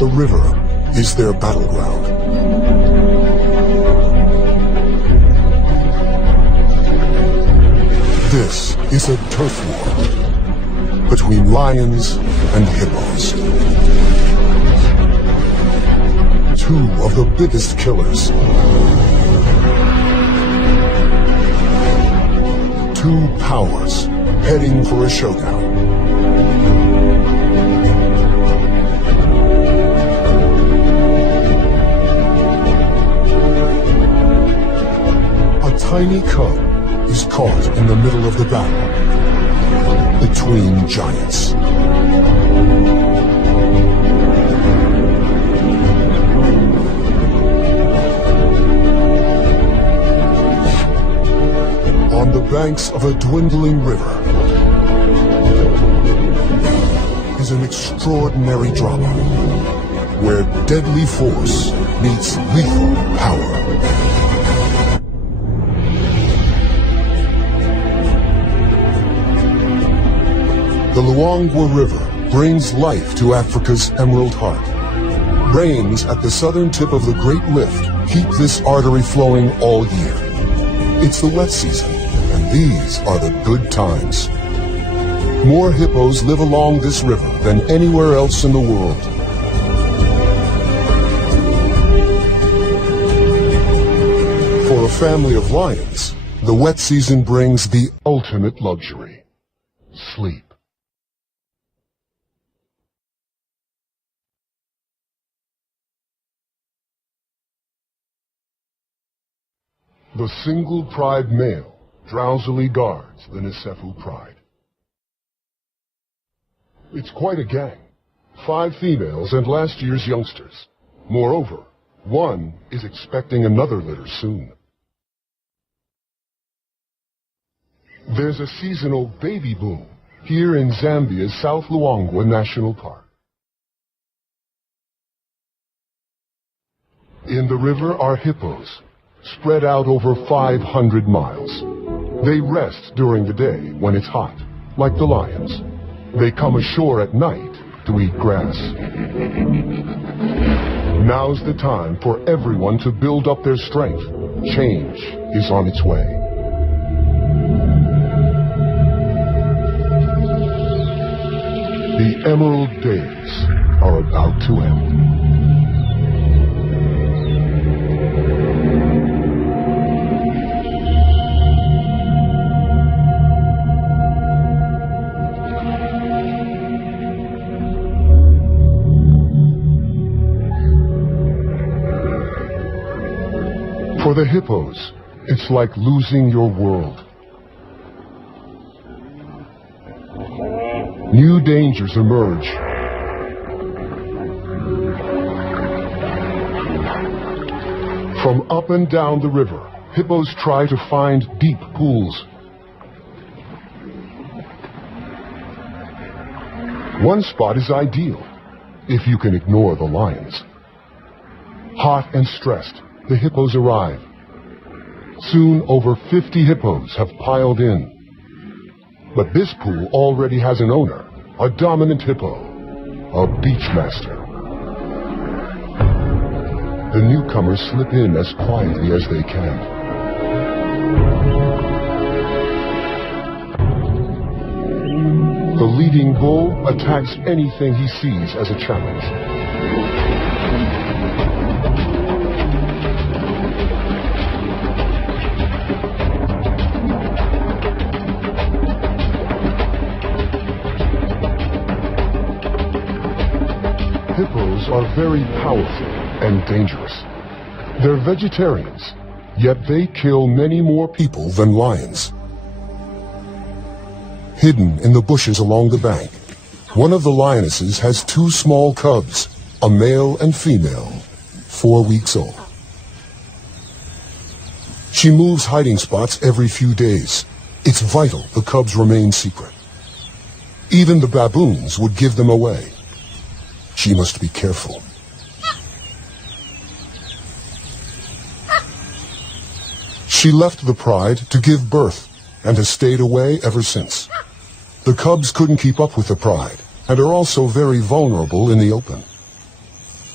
The river is their battleground. This is a turf war between lions and hippos. Two of the biggest killers. Two powers heading for a showdown. A tiny cub is caught in the middle of the battle between giants. On the banks of a dwindling river is an extraordinary drama where deadly force meets lethal power. The Luangwa River brings life to Africa's Emerald Heart. Rains at the southern tip of the Great Rift keep this artery flowing all year. It's the wet season, and these are the good times. More hippos live along this river than anywhere else in the world. For a family of lions, the wet season brings the ultimate luxury: sleep. The single pride male drowsily guards the Nisefu pride. It's quite a gang. 5 females and last year's youngsters. Moreover, one is expecting another litter soon. There's a seasonal baby boom here in Zambia's South Luangwa National Park. In the river are hippos, spread out over 500 miles. They rest during the day when it's hot, like the lions. They come ashore at night to eat grass. Now's the time for everyone to build up their strength. Change is on its way. The emerald days are about to end. For the hippos, it's like losing your world. New dangers emerge. From up and down the river, hippos try to find deep pools. One spot is ideal, if you can ignore the lions. Hot and stressed, the hippos arrive. Soon over 50 hippos have piled in. But this pool already has an owner, a dominant hippo, a beachmaster. The newcomers slip in as quietly as they can. The leading bull attacks anything he sees as a challenge. Hippos are very powerful and dangerous. They're vegetarians, yet they kill many more people than lions. Hidden in the bushes along the bank, one of the lionesses has 2 small cubs, a male and female, 4 weeks old. She moves hiding spots every few days. It's vital the cubs remain secret. Even the baboons would give them away. She must be careful. She left the pride to give birth and has stayed away ever since. The cubs couldn't keep up with the pride and are also very vulnerable in the open.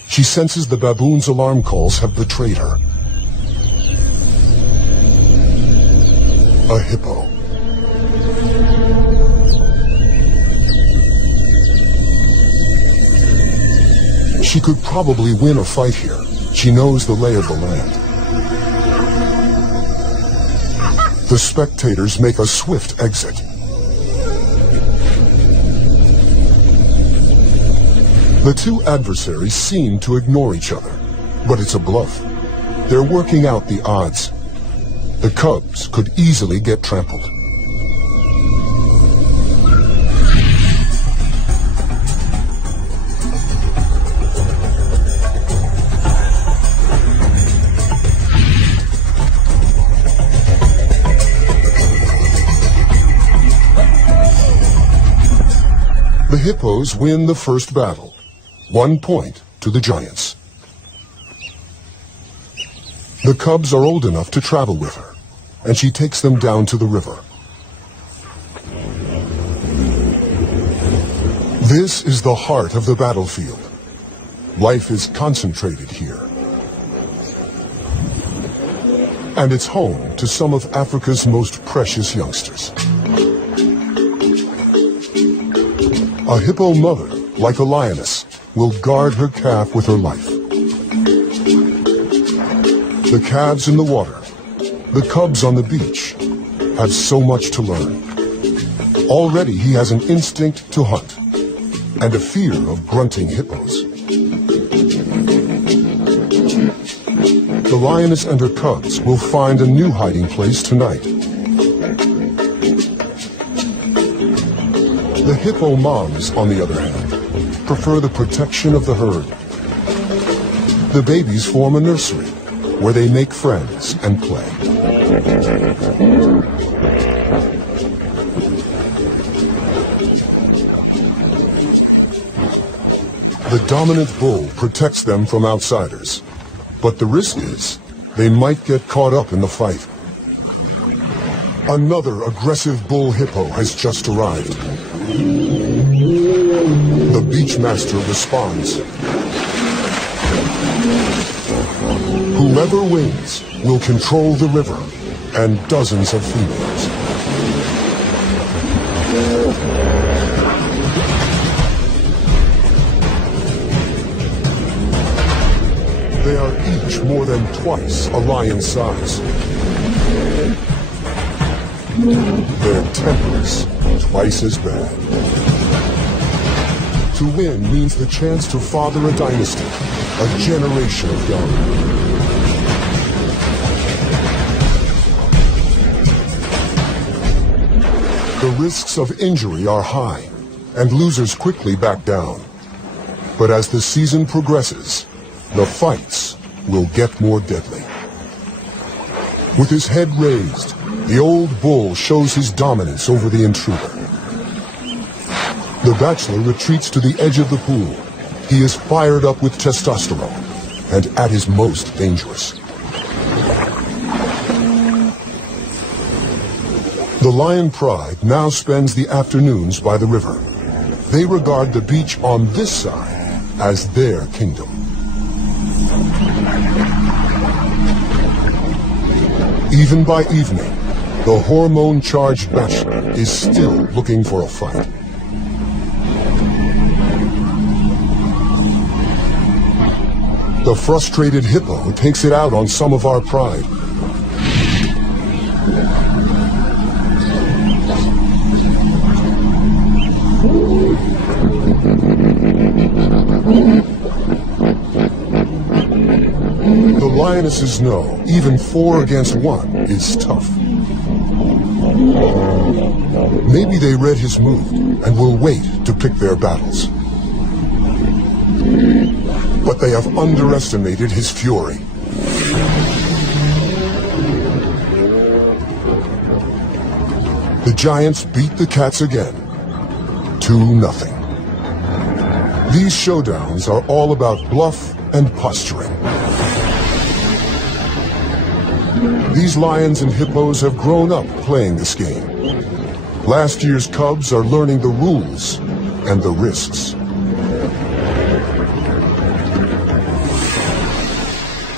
She senses the baboon's alarm calls have betrayed her. A hippo. She could probably win a fight here. She knows the lay of the land. The spectators make a swift exit. The two adversaries seem to ignore each other, but it's a bluff. They're working out the odds. The cubs could easily get trampled. The hippos win the first battle. 1 point to the giants. The cubs are old enough to travel with her, and she takes them down to the river. This is the heart of the battlefield. Life is concentrated here. And it's home to some of Africa's most precious youngsters. A hippo mother, like a lioness, will guard her calf with her life. The calves in the water, the cubs on the beach, have so much to learn. Already he has an instinct to hunt, and a fear of grunting hippos. The lioness and her cubs will find a new hiding place tonight. The hippo moms, on the other hand, prefer the protection of the herd. The babies form a nursery, where they make friends and play. The dominant bull protects them from outsiders, but the risk is they might get caught up in the fight. Another aggressive bull hippo has just arrived. The beachmaster responds. Whoever wins will control the river and dozens of females. They are each more than twice a lion's size. Their tempers twice as bad. To win means the chance to father a dynasty, a generation of young. The risks of injury are high, and losers quickly back down. But as the season progresses, the fights will get more deadly. With his head raised, the old bull shows his dominance over the intruder. The bachelor retreats to the edge of the pool. He is fired up with testosterone and at his most dangerous. The lion pride now spends the afternoons by the river. They regard the beach on this side as their kingdom. Even by evening, the hormone-charged bachelor is still looking for a fight. The frustrated hippo takes it out on some of our pride. The lionesses know even 4 against 1 is tough. Maybe they read his mood and will wait to pick their battles. But they have underestimated his fury. The giants beat the cats again, 2-0. These showdowns are all about bluff and posturing. These lions and hippos have grown up playing this game. Last year's cubs are learning the rules and the risks.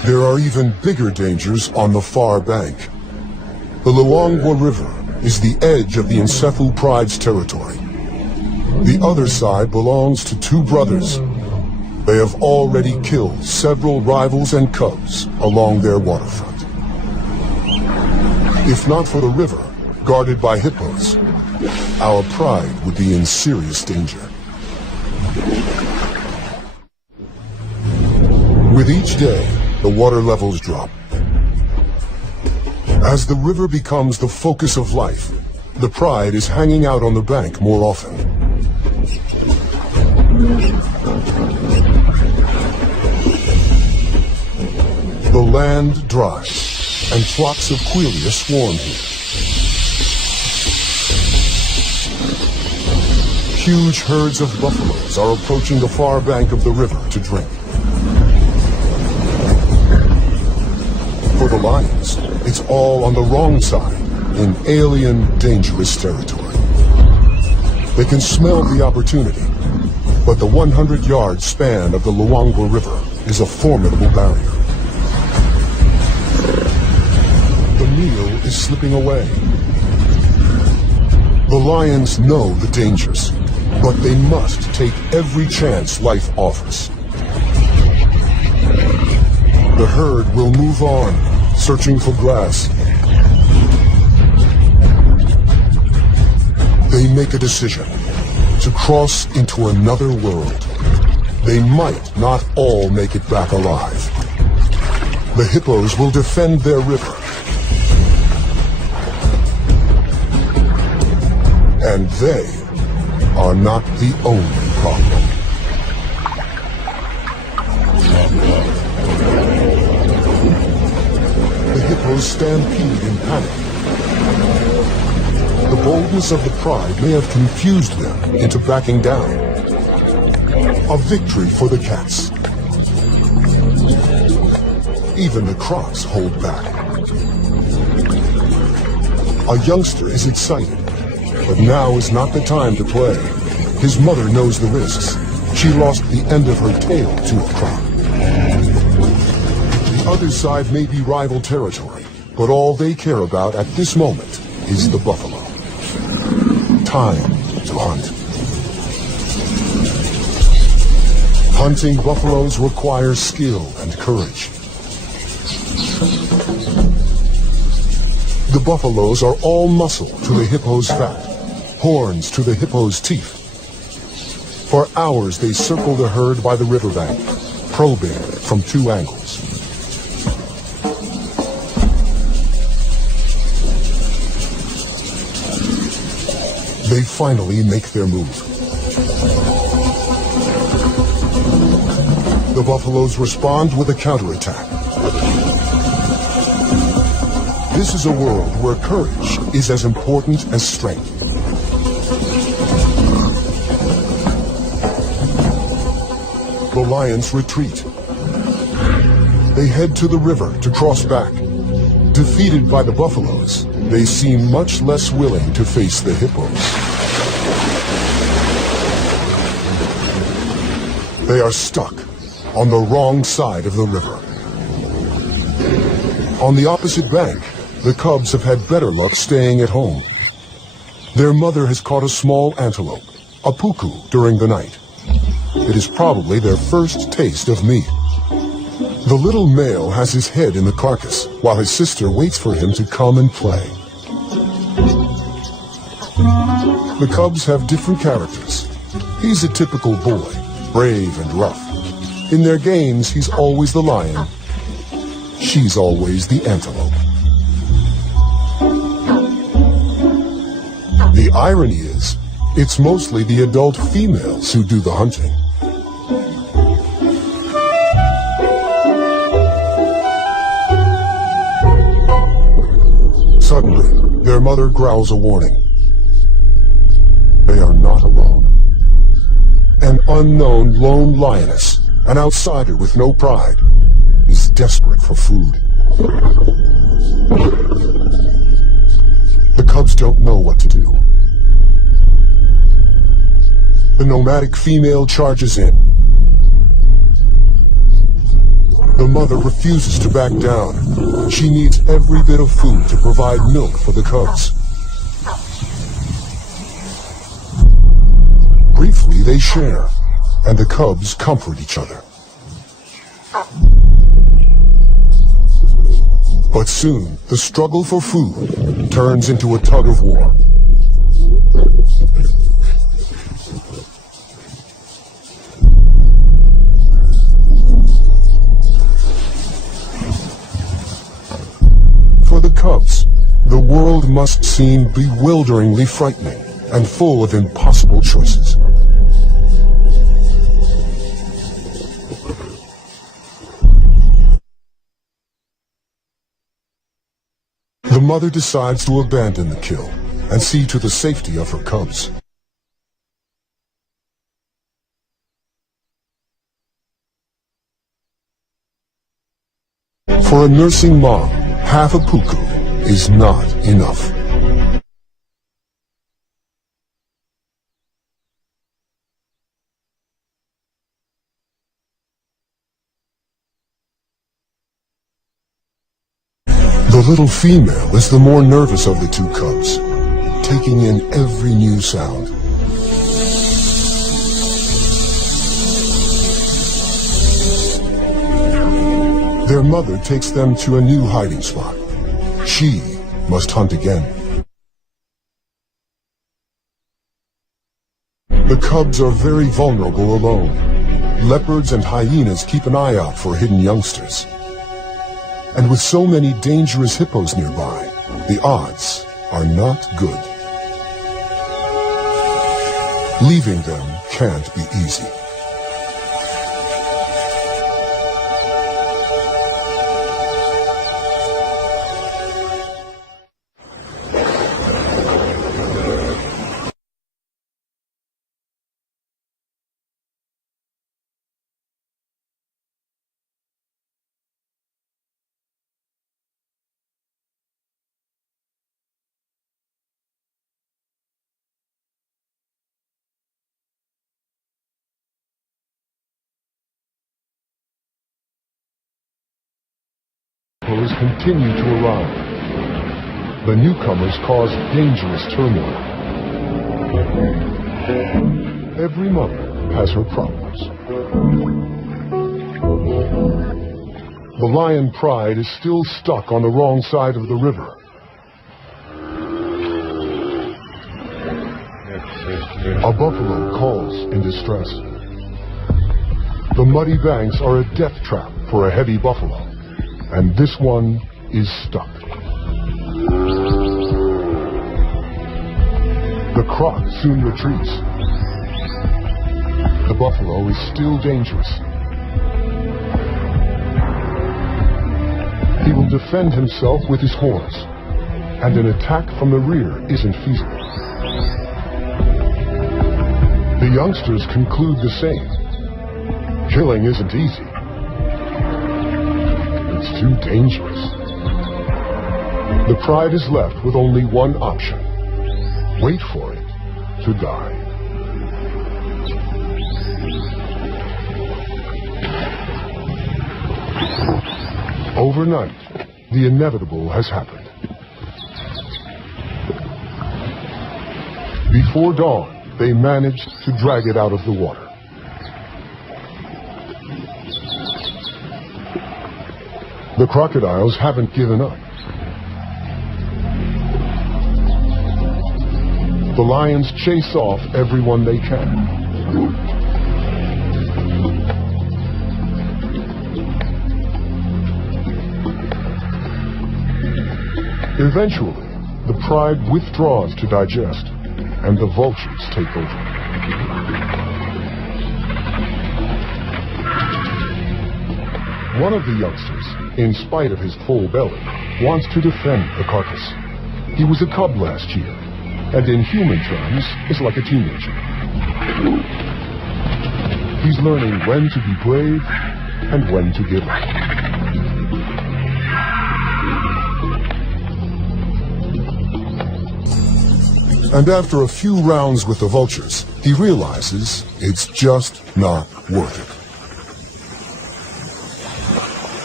There are even bigger dangers on the far bank. The Luangwa River is the edge of the Encephalopride's territory. The other side belongs to two brothers. They have already killed several rivals and cubs along their waterfront. If not for the river, guarded by hippos, our pride would be in serious danger. With each day, the water levels drop. As the river becomes the focus of life, the pride is hanging out on the bank more often. The land dries, and flocks of quelea swarm here. Huge herds of buffaloes are approaching the far bank of the river to drink. For the lions, it's all on the wrong side, in alien, dangerous territory. They can smell the opportunity, but the 100-yard span of the Luangwa River is a formidable barrier. The meal is slipping away. The lions know the dangers, but they must take every chance life offers. The herd will move on, searching for grass. They make a decision to cross into another world. They might not all make it back alive. The hippos will defend their river. And they are not the only problem. The hippos stampede in panic. The boldness of the pride may have confused them into backing down. A victory for the cats. Even the crocs hold back. A youngster is excited, but now is not the time to play. His mother knows the risks. She lost the end of her tail to a croc. The other side may be rival territory, but all they care about at this moment is the buffalo. Time to hunt. Hunting buffaloes requires skill and courage. The buffaloes are all muscle to the hippo's fat, horns to the hippo's teeth. For hours they circle the herd by the riverbank, probing from two angles. They finally make their move. The buffaloes respond with a counterattack. This is a world where courage is as important as strength. The lions retreat. They head to the river to cross back. Defeated by the buffaloes, they seem much less willing to face the hippos. They are stuck on the wrong side of the river. On the opposite bank, the cubs have had better luck staying at home. Their mother has caught a small antelope, a puku, during the night. It is probably their first taste of meat. The little male has his head in the carcass, while his sister waits for him to come and play. The cubs have different characters. He's a typical boy, brave and rough. In their games, he's always the lion. She's always the antelope. The irony is, it's mostly the adult females who do the hunting. Suddenly, their mother growls a warning. They are not alone. An unknown lone lioness, an outsider with no pride, is desperate for food. The cubs don't know what to do. The nomadic female charges in. The mother refuses to back down. She needs every bit of food to provide milk for the cubs. Briefly, they share, and the cubs comfort each other. But soon, the struggle for food turns into a tug of war. For the cubs, the world must seem bewilderingly frightening and full of impossible choices. The mother decides to abandon the kill and see to the safety of her cubs. For a nursing mom, half a puku is not enough. The little female is the more nervous of the two cubs, taking in every new sound. Their mother takes them to a new hiding spot. She must hunt again. The cubs are very vulnerable alone. Leopards and hyenas keep an eye out for hidden youngsters. And with so many dangerous hippos nearby, the odds are not good. Leaving them can't be easy. Hippos continue to arrive. The newcomers cause dangerous turmoil. Every mother has her problems. The lion pride is still stuck on the wrong side of the river. A buffalo calls in distress. The muddy banks are a death trap for a heavy buffalo. And this one is stuck. The croc soon retreats. The buffalo is still dangerous. He will defend himself with his horns, and an attack from the rear isn't feasible. The youngsters conclude the same. Killing isn't easy. It's too dangerous. The pride is left with only one option. Wait for it to die. Overnight, the inevitable has happened. Before dawn, they managed to drag it out of the water. The crocodiles haven't given up. The lions chase off everyone they can. Eventually, the pride withdraws to digest, and the vultures take over. One of the youngsters, in spite of his full belly, wants to defend the carcass. He was a cub last year, and in human terms, is like a teenager. He's learning when to be brave and when to give up. And after a few rounds with the vultures, he realizes it's just not worth it.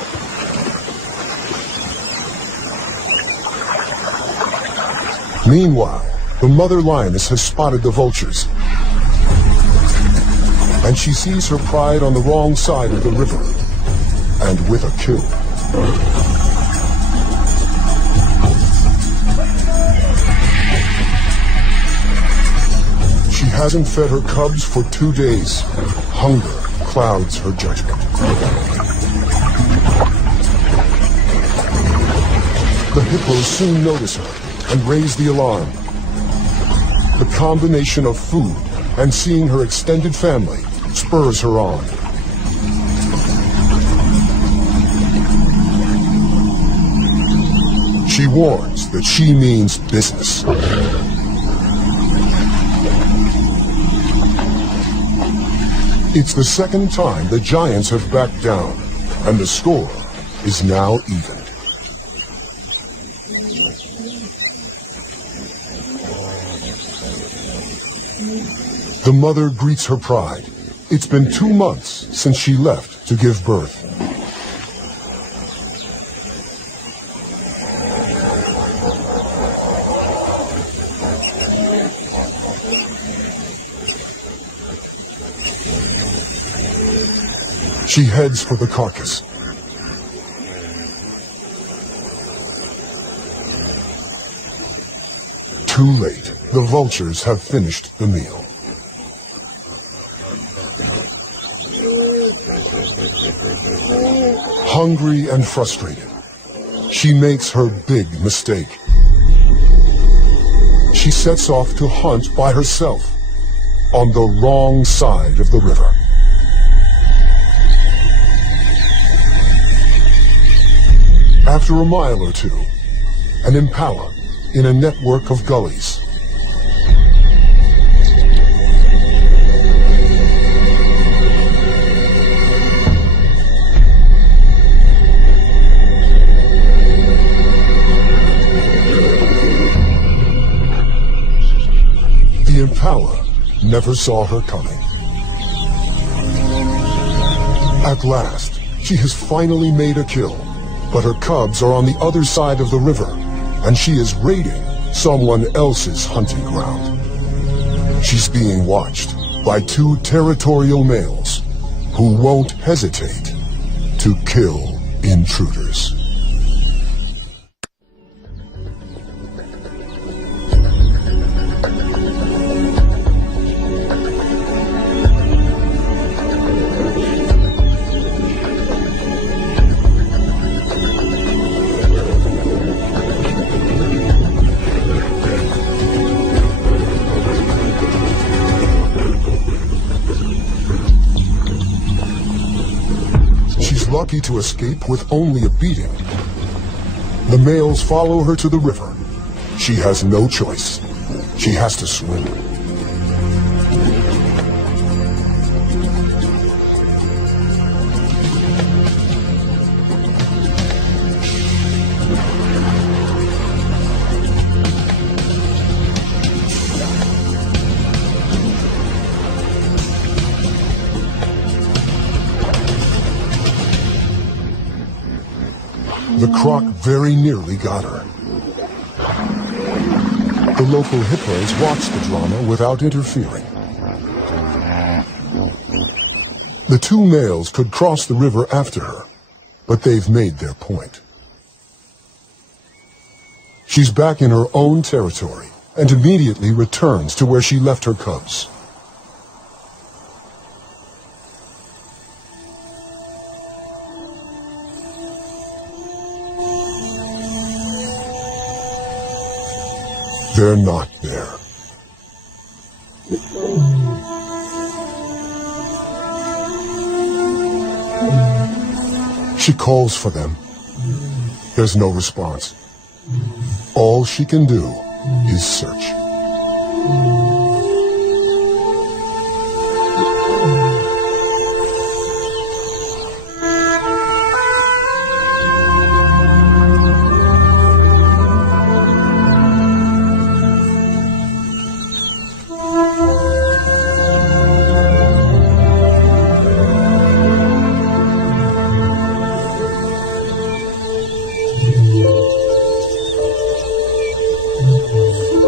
Meanwhile, the mother lioness has spotted the vultures, and she sees her pride on the wrong side of the river, and with a kill. She hasn't fed her cubs for 2 days. Hunger clouds her judgment. The hippos soon notice her and raise the alarm. The combination of food and seeing her extended family spurs her on. She warns that she means business. It's the second time the giants have backed down, and the score is now even. The mother greets her pride. It's been 2 months since she left to give birth. She heads for the carcass. Too late. The vultures have finished the meal. Hungry and frustrated, she makes her big mistake. She sets off to hunt by herself on the wrong side of the river. After a mile or two, an impala in a network of gullies. The impala never saw her coming. At last, she has finally made a kill, but her cubs are on the other side of the river, and she is raiding someone else's hunting ground. She's being watched by 2 territorial males who won't hesitate to kill intruders. Lucky to escape with only a beating. The males follow her to the river. She has no choice. She has to swim. The croc very nearly got her. The local hippos watched the drama without interfering. The 2 males could cross the river after her, but they've made their point. She's back in her own territory and immediately returns to where she left her cubs. They're not there. She calls for them. There's no response. All she can do is search.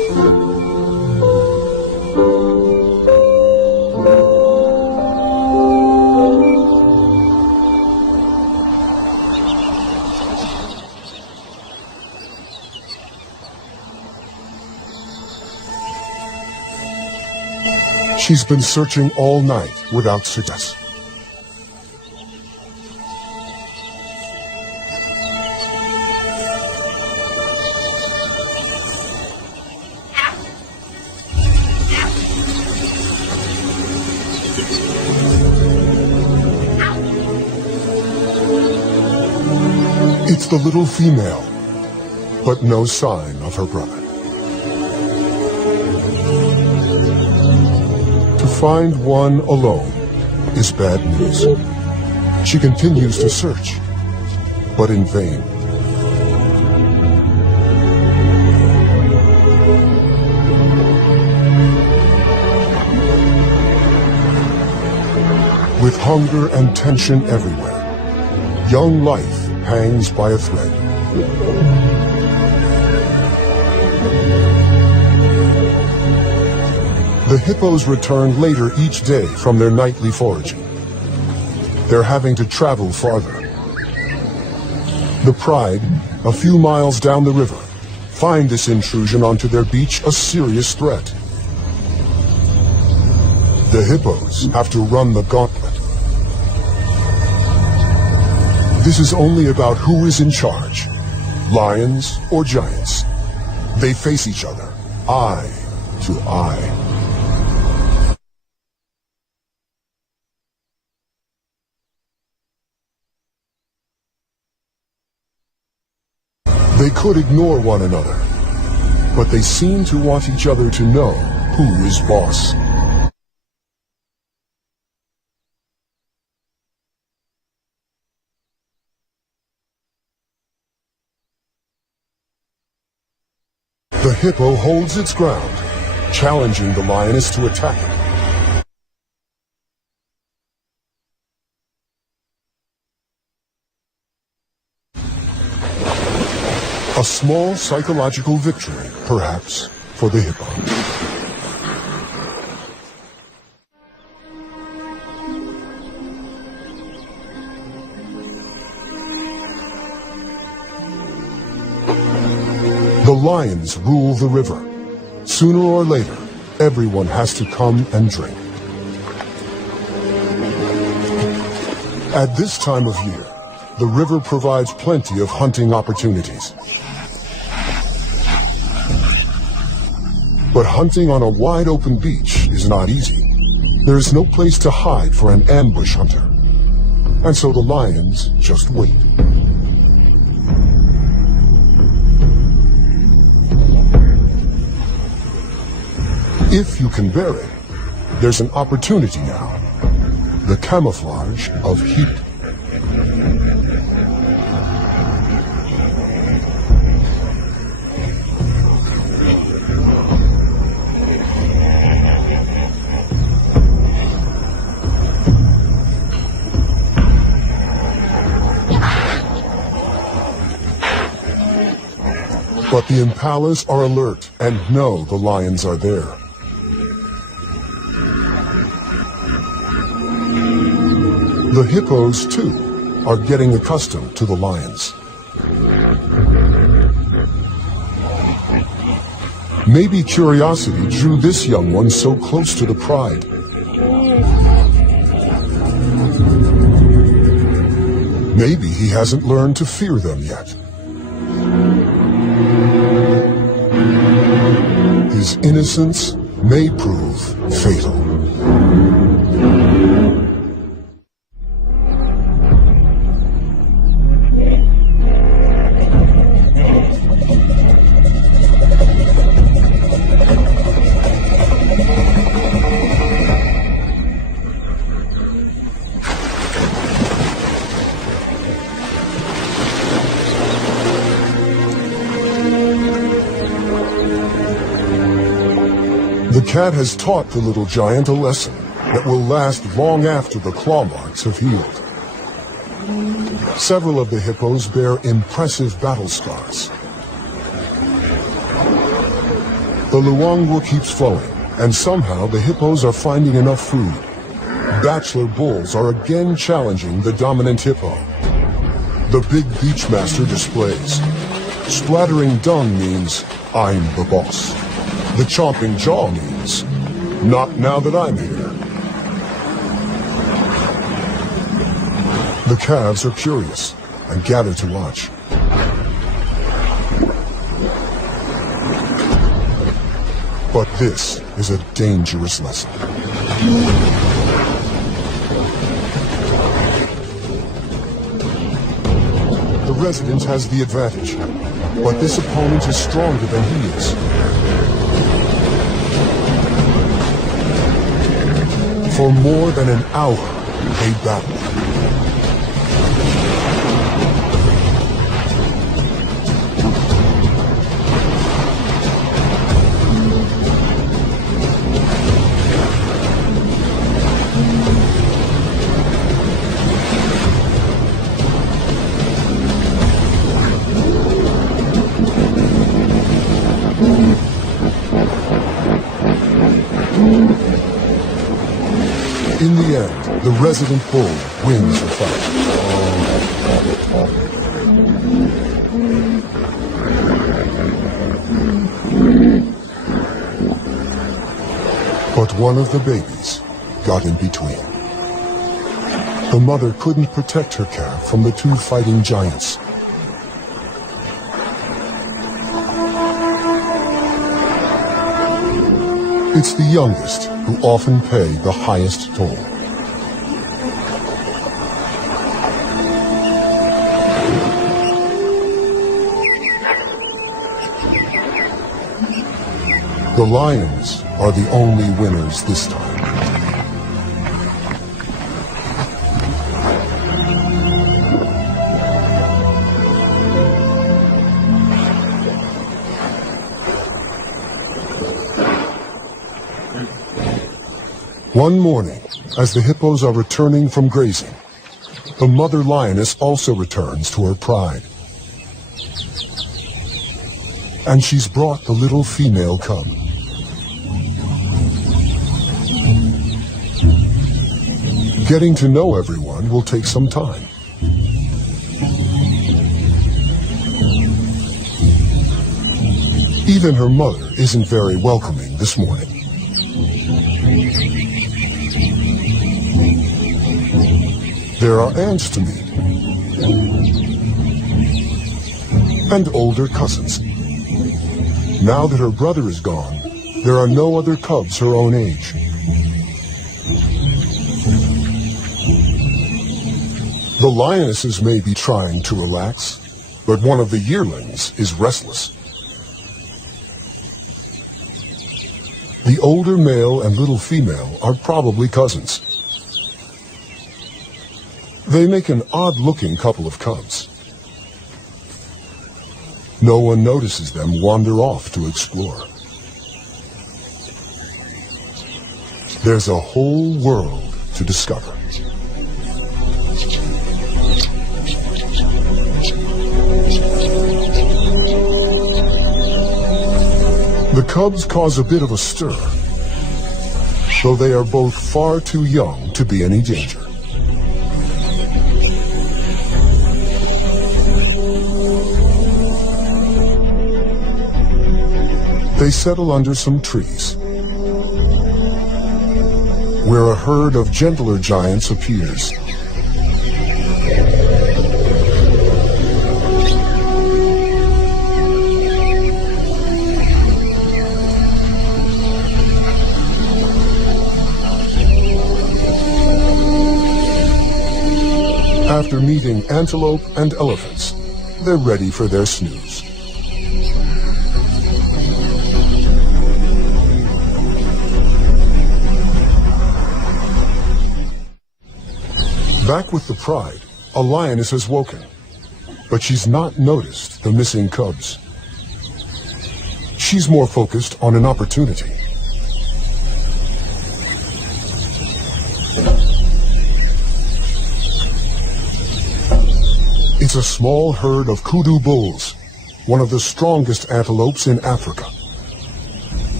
She's been searching all night without success. It's the little female, but no sign of her brother. To find one alone is bad news. She continues to search, but in vain. With hunger and tension everywhere, young life hangs by a thread. The hippos return later each day from their nightly foraging. They're having to travel farther. The pride, a few miles down the river, find this intrusion onto their beach a serious threat. The hippos have to run the gauntlet. This is only about who is in charge, lions or giants. They face each other, eye to eye. They could ignore one another, but they seem to want each other to know who is boss. The hippo holds its ground, challenging the lioness to attack it. A small psychological victory, perhaps, for the hippo. The lions rule the river. Sooner or later, everyone has to come and drink. At this time of year, the river provides plenty of hunting opportunities. But hunting on a wide open beach is not easy. There is no place to hide for an ambush hunter. And so the lions just wait. If you can bear it, there's an opportunity now. The camouflage of heat. But the impalas are alert and know the lions are there. The hippos, too, are getting accustomed to the lions. Maybe curiosity drew this young one so close to the pride. Maybe he hasn't learned to fear them yet. His innocence may prove fatal. The cat has taught the little giant a lesson that will last long after the claw marks have healed. Several of the hippos bear impressive battle scars. The Luangwa keeps flowing, and somehow the hippos are finding enough food. Bachelor bulls are again challenging the dominant hippo. The big beachmaster displays. Splattering dung means, I'm the boss. The chomping jaw means, not now that I'm here. The calves are curious and gather to watch. But this is a dangerous lesson. The resident has the advantage, but this opponent is stronger than he is. For more than an hour, they battle. In the end, the resident bull wins the fight. But one of the babies got in between. The mother couldn't protect her calf from the two fighting giants. It's the youngest who often pay the highest toll. The lions are the only winners this time. One morning, as the hippos are returning from grazing, the mother lioness also returns to her pride. And she's brought the little female cub. Getting to know everyone will take some time. Even her mother isn't very welcoming this morning. There are aunts to meet, and older cousins. Now that her brother is gone, there are no other cubs her own age. The lionesses may be trying to relax, but one of the yearlings is restless. The older male and little female are probably cousins. They make an odd-looking couple of cubs. No one notices them wander off to explore. There's a whole world to discover. The cubs cause a bit of a stir, though they are both far too young to be any danger. They settle under some trees, where a herd of gentler giants appears. After meeting antelope and elephants, they're ready for their snooze. Back with the pride, a lioness has woken, but she's not noticed the missing cubs. She's more focused on an opportunity. It's a small herd of kudu bulls, one of the strongest antelopes in Africa.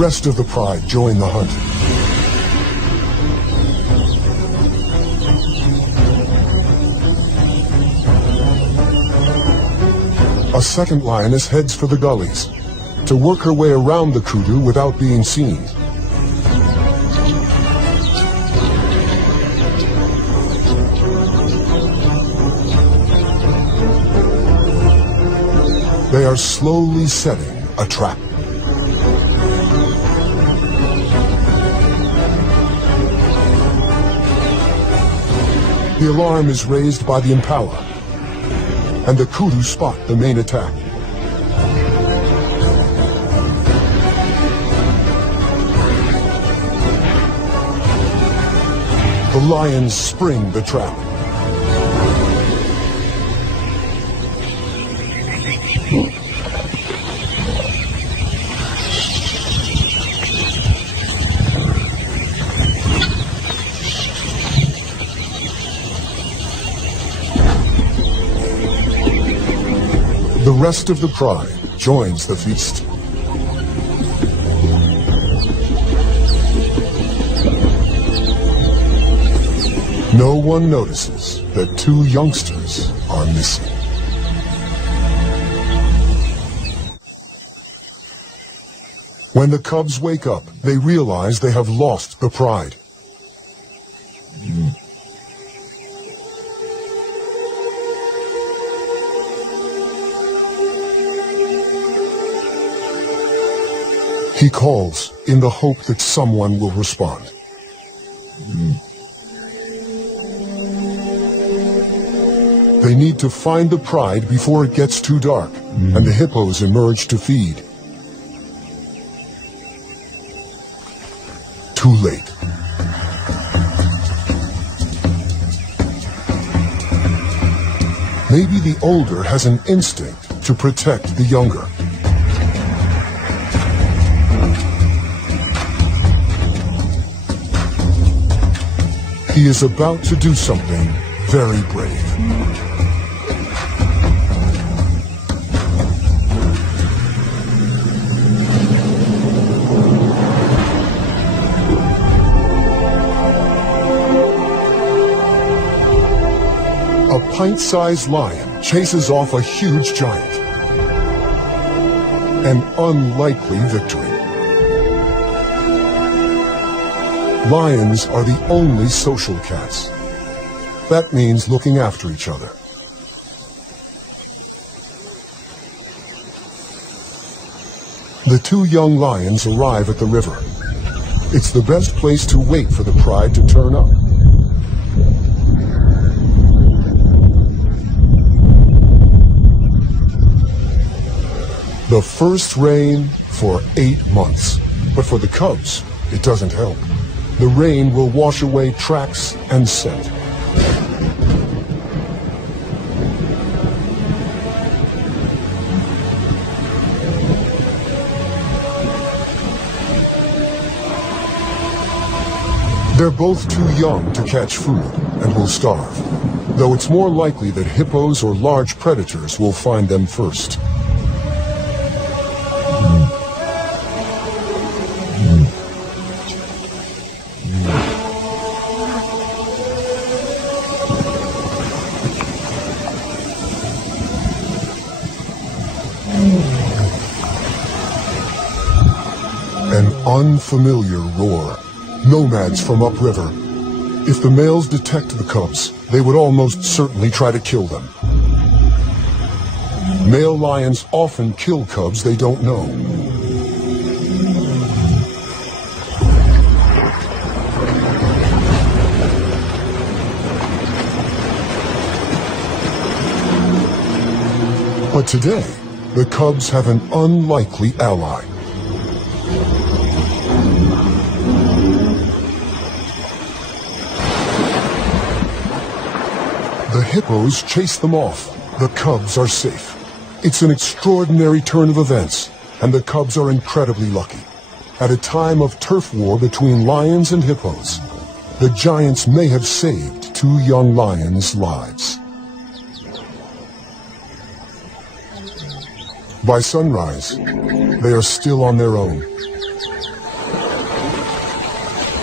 rest of the pride join the hunt. A second lioness heads for the gullies to work her way around the kudu without being seen. They are slowly setting a trap. The alarm is raised by the impala, and the kudu spot the main attack. The lions spring the trap. The rest of the pride joins the feast. No one notices that two youngsters are missing. When the cubs wake up, they realize they have lost the pride. He calls in the hope that someone will respond. They need to find the pride before it gets too dark, and the hippos emerge to feed. Too late. Maybe the older has an instinct to protect the younger. He is about to do something very brave. A pint-sized lion chases off a huge giant. An unlikely victory. Lions are the only social cats. That means looking after each other. The two young lions arrive at the river. It's the best place to wait for the pride to turn up. The first rain for 8 months. But for the cubs, it doesn't help. The rain will wash away tracks and scent. They're both too young to catch food and will starve, though it's more likely that hippos or large predators will find them first. An unfamiliar roar. Nomads from upriver. If the males detect the cubs, they would almost certainly try to kill them. Male lions often kill cubs they don't know. But today, the cubs have an unlikely ally. The hippos chase them off. The cubs are safe. It's an extraordinary turn of events, and the cubs are incredibly lucky. At a time of turf war between lions and hippos, the giants may have saved two young lions' lives. By sunrise, they are still on their own.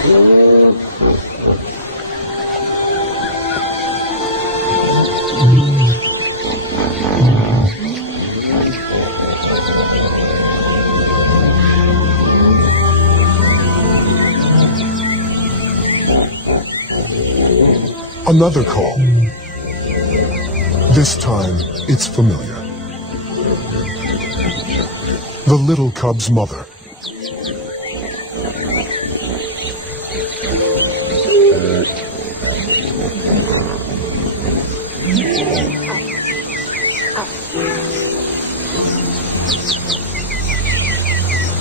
Another call. This time, it's familiar. The little cub's mother.